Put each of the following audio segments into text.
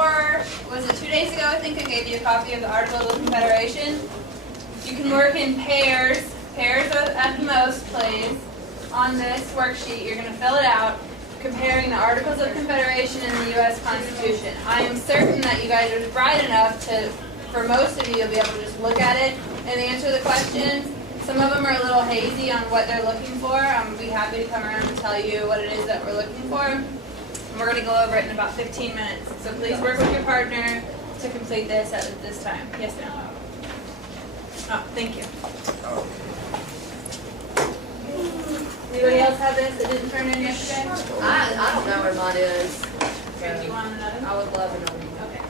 was it 2 days ago, I think I gave you a copy of the Articles of Confederation. You can work in pairs at the most, please. On this worksheet, you're going to fill it out, comparing the Articles of Confederation and the U.S. Constitution. I am certain that you guys are bright enough to, for most of you, you'll be able to just look at it and answer the questions. Some of them are a little hazy on what they're looking for. I'm be happy to come around and tell you what it is that we're looking for. And we're going to go over it in about 15 minutes. So please work with your partner to complete this at this time. Yes, ma'am. Oh, thank you. Anybody else have this that didn't turn in yesterday? I don't know where mine is. Okay, do you want another? I would love another. Okay.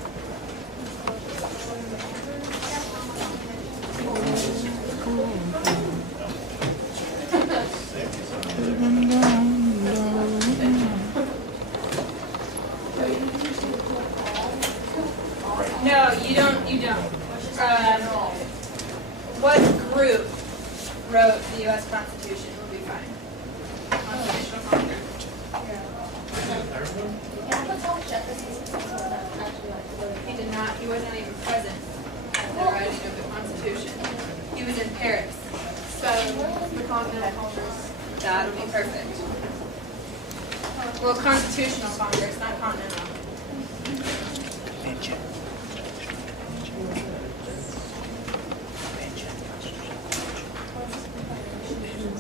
No, you don't. What group wrote the U.S. Constitution will be fine. Constitutional Congress. He did not. He wasn't even present at the writing of the Constitution. He was in Paris. So the Continental Congress. That'll be perfect. Well, Constitutional Congress, not Continental.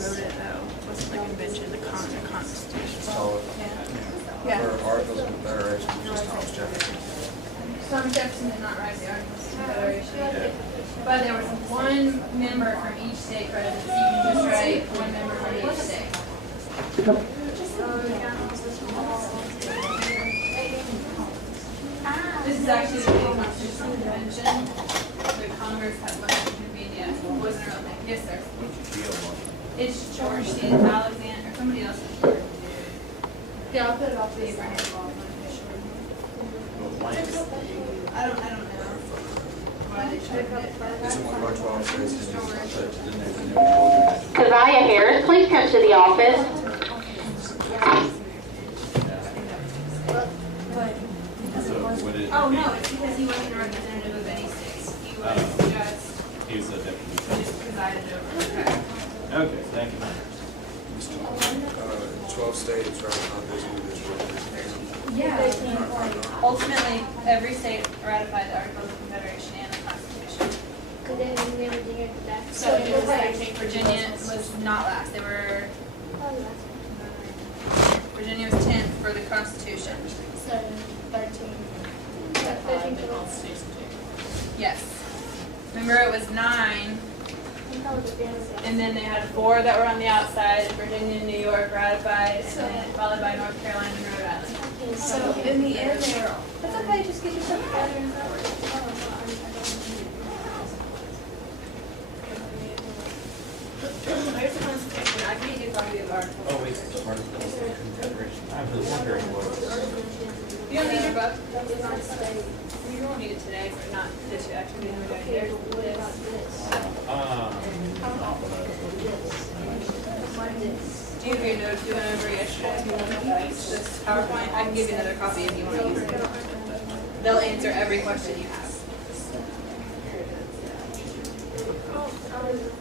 Wrote it though? What's the convention? The Constitution. Yeah. For Articles of Confederation, just Thomas Jefferson. Thomas Jefferson did not write the Articles of Confederation. But there was one member from each state present. So you can just write one member from each state. This is actually the Constitutional Convention. The Congress had one to convene. Yeah, it wasn't a real thing. Yes, sir. It's George C. Alexander, or somebody else. Yeah, I'll put it off the Abraham Lincoln. I don't know why they chose it. Isn't one of our 12 states didn't they? Keziah Harris, please come to the office. Oh, no, it's because he wasn't a representative of any states. He was a deputy. just presided over. Okay, thank you. 12 states ratified this individual. Yeah. Ultimately, every state ratified the Articles of Confederation and the Constitution. So it was like Virginia was not last. They were, Virginia was 10th for the Constitution. So 13. Yes. Remember it was 9, and then they had 4 that were on the outside. Virginia and New York ratified, and then followed by North Carolina and Rhode Island. So in the end, they're That's okay, just get yourself together and go. There's the Constitution. I can get a copy of the article. Oh, wait, the Articles of Confederation. I was wondering what it was. You don't need your book. You won't need it today, but not this year. Actually, we're doing there's this. Do you have your notes you went over yesterday? This PowerPoint? I can give you another copy if you want to use it. They'll answer every question you have.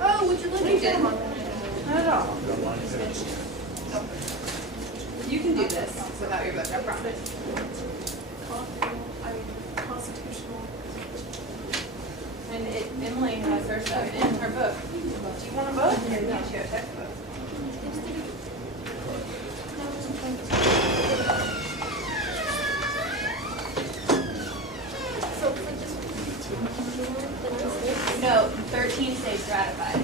oh, would you look We at did. them? Not at all. You can do this without your book, I promise. Constitutional. And Emily has her stuff in her book. Do you want a book? Here, you a textbook. No, 13 states ratified.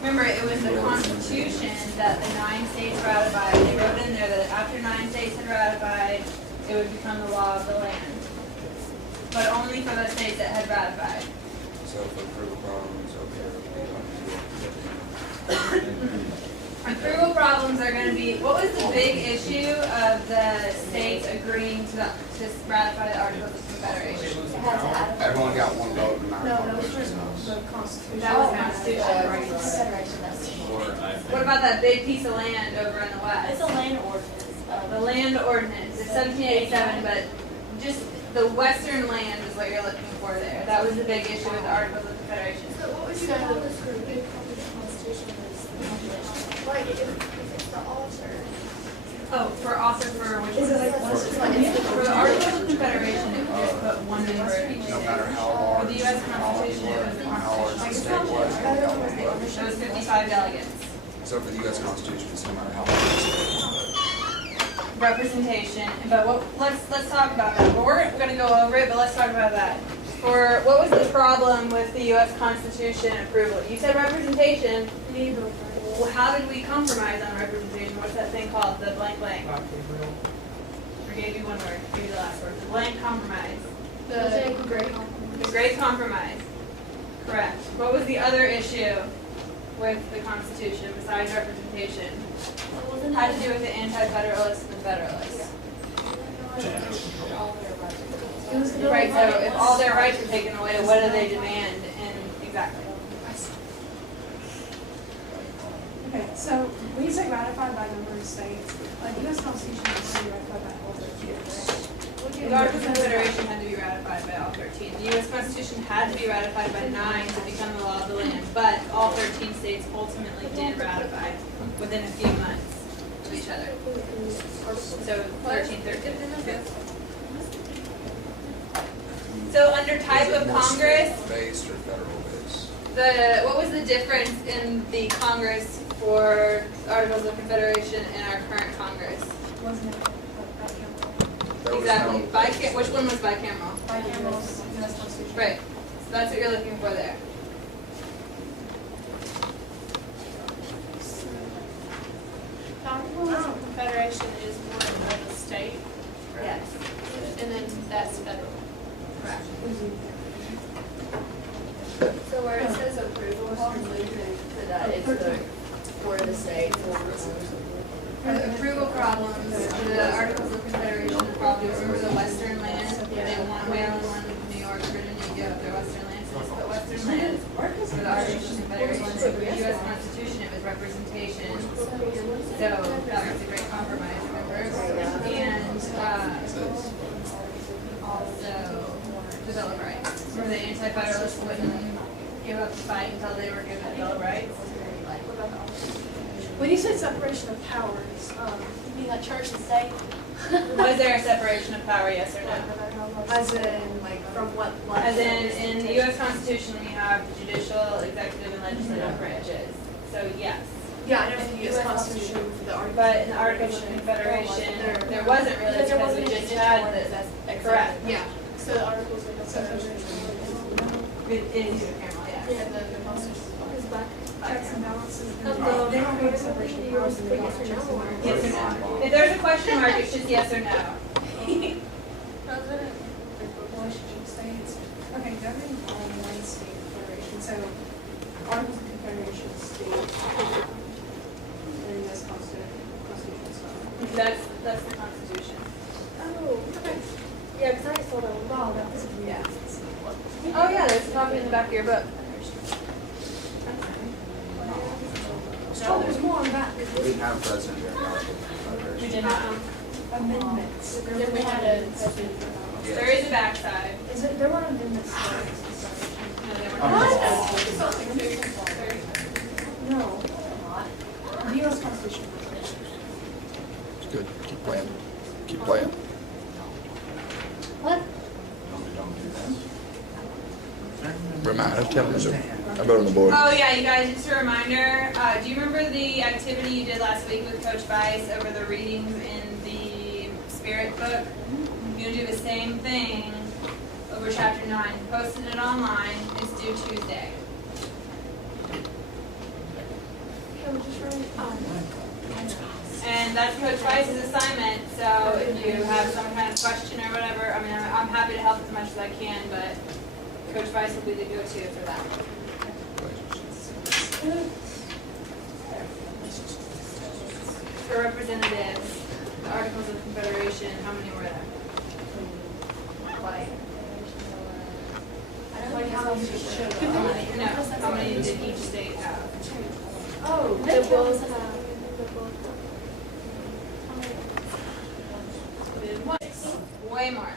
Remember, it was the Constitution that the 9 states ratified. They wrote in there that after 9 states had ratified, it would become the law of the land. But only for the states that had ratified. So for approval problems, okay. Approval problems are going to be, what was the big issue of the states agreeing to ratify the Articles of Confederation? Everyone got one vote and No, that was just the Constitution. That was Constitution. Federation, that's Or I What about that big piece of land over in the It's west? a land ordinance. The land ordinance, it's 1787, but just the western land is what you're looking for there. That was the big issue with the Articles of Confederation. So what would you call this group? Big copy of the Constitution is the population. Like, if it's the altar. Oh, for author for which Is it like one? once it's like For the Articles of Confederation, it would just put one member in each No state. matter how For large. the U.S. Constitution, it was the How large the Constitution. state was. It was 55 delegates. So for the US Constitution, it's no matter how large the state was. Representation, but let's talk about that. But we're gonna go over it, but let's talk about that. For what was the problem with the U.S. Constitution approval? You said representation. Well, how did we compromise on representation? What's that thing called? The blank blank. I gave you one word. I gave you the last word. The blank compromise. the great compromise. The Great Compromise. Correct. What was the other issue with the Constitution besides representation? Had to do with the anti-federalists and the federalists. Right, so if all their rights are taken away, what do they demand? And exactly. Okay, so when you say ratified by a number of states, like the U.S. Constitution is to be ratified by all 13, right? The Articles of Confederation had to be ratified by all 13. The U.S. Constitution had to be ratified by 9 to become the law of the land, but all 13 states ultimately did ratify within a few months of each other. So 13. So under type of Congress, Based or federal based? what was the difference in the Congress for Articles of Confederation and our current Congress? Wasn't it bicameral? There was Exactly. no- Which one was bicameral? Bicameral, U.S. Constitution. Right. So that's what you're looking for there. The Articles of Confederation is one of the state, Yes. and then that's federal. Correct. So where it says approval forms, we can put that into the Board of the States or For the approval problems, for the Articles of Confederation, the problems were the Western land. They want Maryland, one New York, Virginia, give up their Western land. So they put Western land for the Articles of Confederation. So for the U.S. Constitution, it was representation. So that was a great compromise, remember? And also the Bill of Rights. Where the anti-federalists wouldn't give up the fight until they were given the Bill of Rights. When you say separation of powers, you mean like church and state? Was there a separation of power, yes or no? as in, like, from what? As in the U.S. Constitution, we have judicial, executive, and legislative branches. So yes. Yeah, I know in the U.S. Constitution, the Articles. But in the Articles of Confederation, there wasn't really because we just had this. Correct. Yeah, so the Articles of Confederation. It is unicameral, yes. And then the Constitution is back. Checks and balances. Yes They don't have a separation of powers and they don't have checks and balances. Yes or no? If there's a question mark, it's just yes or no. President, relationship states. Okay, governing all one state federation, so Articles of Confederation states. And U.S. Constitution stuff. That's the Constitution. Oh, okay. Yeah, because I just thought that was, wow, that was. Yeah. Oh yeah, there's a copy in the back of your book. Oh, there's more on that. We didn't have a president during the Articles of We Confederation. did not. Amendments. Then we had a, Yes. There is a backside. Is it, there were amendments. No, they were Oh. not. No. The U.S. Constitution. It's good. Keep playing. Keep playing. What? Remind us, tell us. I vote on the board. Oh yeah, you guys, just a reminder, do you remember the activity you did last week with Coach Weiss over the readings in the Spirit book? You're going to do the same thing over chapter 9. Posted it online. It's due Tuesday. And that's Coach Weiss's assignment, so if you have some kind of question or whatever, I mean, I'm happy to help as much as I can, but Coach Weiss will be the go-to for that. For representatives, the Articles of Confederation, how many were there? Like how you just showed How up. many, no, how many did each state have? Oh, they both way more.